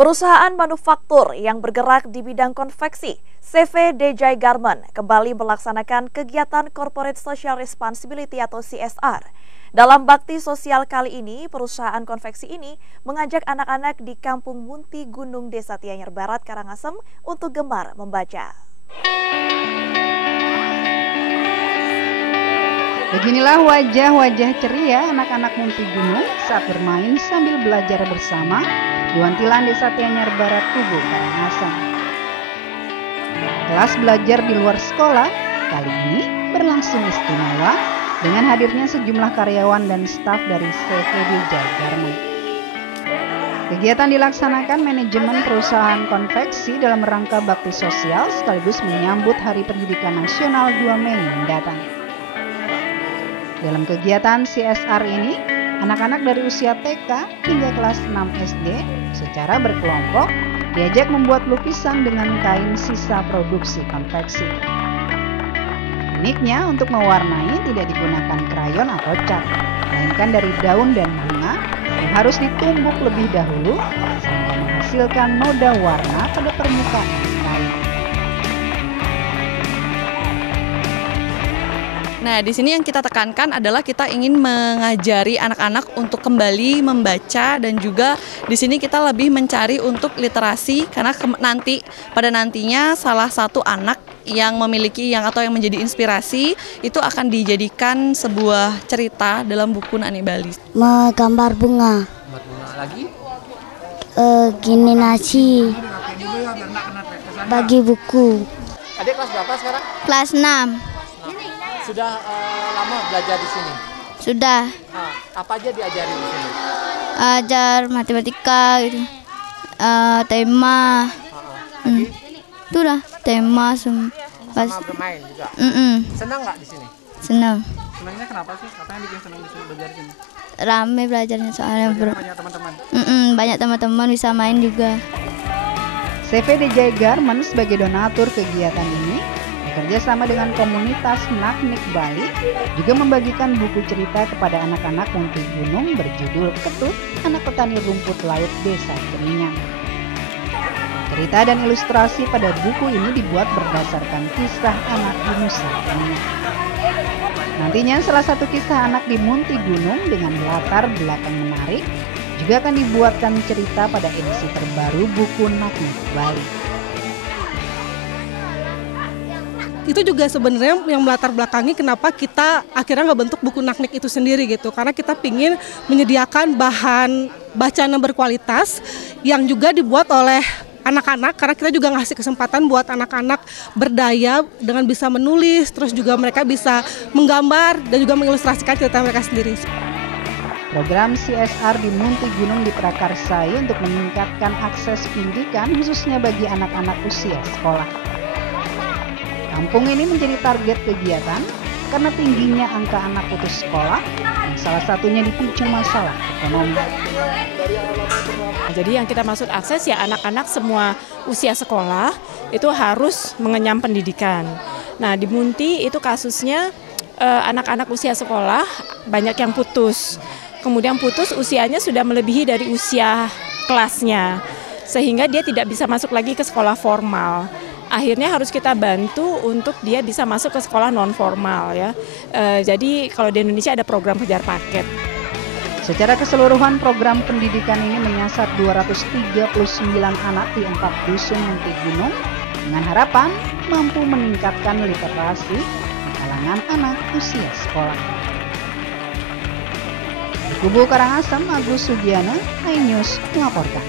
Perusahaan manufaktur yang bergerak di bidang konveksi, CV Dejai Garment, kembali melaksanakan kegiatan Corporate Social Responsibility atau CSR. Dalam bakti sosial kali ini, perusahaan konveksi ini mengajak anak-anak di Kampung Munti Gunung Desa Tianyar Barat, Karangasem untuk gemar membaca. Beginilah wajah-wajah ceria anak-anak Munti Gunung saat bermain sambil belajar bersama di Wantilan Desa Tianyar Barat, Tugu, Karangasem. Kelas belajar di luar sekolah kali ini berlangsung istimewa dengan hadirnya sejumlah karyawan dan staf dari CV Dejai Garment. Kegiatan dilaksanakan manajemen perusahaan konveksi dalam rangka bakti sosial sekaligus menyambut Hari Pendidikan Nasional 2 Mei mendatang. Dalam kegiatan CSR ini, anak-anak dari usia TK hingga kelas 6 SD secara berkelompok diajak membuat lukisan dengan kain sisa produksi konveksi. Uniknya, untuk mewarnai tidak digunakan krayon atau cat, melainkan dari daun dan bunga yang harus ditumbuk lebih dahulu sehingga menghasilkan noda warna pada permukaan kain. Nah, di sini yang kita tekankan adalah kita ingin mengajari anak-anak untuk kembali membaca, dan juga di sini kita lebih mencari untuk literasi karena pada nantinya salah satu anak yang memiliki atau yang menjadi inspirasi itu akan dijadikan sebuah cerita dalam buku Nani Bali. Menggambar bunga. Gambar bunga lagi? Gini nasi. Bagi buku. Adik kelas berapa sekarang? Kelas 6. Sudah lama belajar di sini? Sudah. Nah, apa aja diajari di sini? Ajar matematika gitu. Tema. Itulah tema Sama bermain juga. Senang nggak di sini? Senang. Senangnya kenapa sih? Apa yang bikin senang di sini belajar di sini? Rame belajarnya soalnya. Banyak teman-teman. Banyak teman-teman bisa main juga. CV Dejai Garment sebagai donatur kegiatan ini bekerja sama dengan komunitas Naknik Bali juga membagikan buku cerita kepada anak-anak Munti Gunung berjudul Ketut, Anak Petani Rumput Laut Desa Keringan. Cerita dan ilustrasi pada buku ini dibuat berdasarkan kisah anak di Nusantara. Nantinya salah satu kisah anak di Munti Gunung dengan latar belakang menarik juga akan dibuatkan cerita pada edisi terbaru buku Naknik Bali. Itu juga sebenarnya yang melatar belakangi kenapa kita akhirnya nggak bentuk buku Naknik itu sendiri gitu, karena kita pingin menyediakan bahan bacaan yang berkualitas yang juga dibuat oleh anak-anak, karena kita juga ngasih kesempatan buat anak-anak berdaya dengan bisa menulis, terus juga mereka bisa menggambar dan juga mengilustrasikan cerita mereka sendiri. Program CSR di Munti Gunung diprakarsai untuk meningkatkan akses pendidikan khususnya bagi anak-anak usia sekolah. Kampung ini menjadi target kegiatan karena tingginya angka anak putus sekolah yang salah satunya dipicu masalah ekonomi. Jadi yang kita maksud akses ya anak-anak semua usia sekolah itu harus mengenyam pendidikan. Nah di Munti itu kasusnya anak-anak usia sekolah banyak yang putus. Kemudian putus usianya sudah melebihi dari usia kelasnya sehingga dia tidak bisa masuk lagi ke sekolah formal. Akhirnya harus kita bantu untuk dia bisa masuk ke sekolah non formal ya. Jadi kalau di Indonesia ada program kejar paket. Secara keseluruhan program pendidikan ini menyasar 239 anak di 4 dusun Munti Gunung dengan harapan mampu meningkatkan literasi di kalangan anak usia sekolah. Di Kubu Karangasem, Agus Sugiana, iNews melaporkan.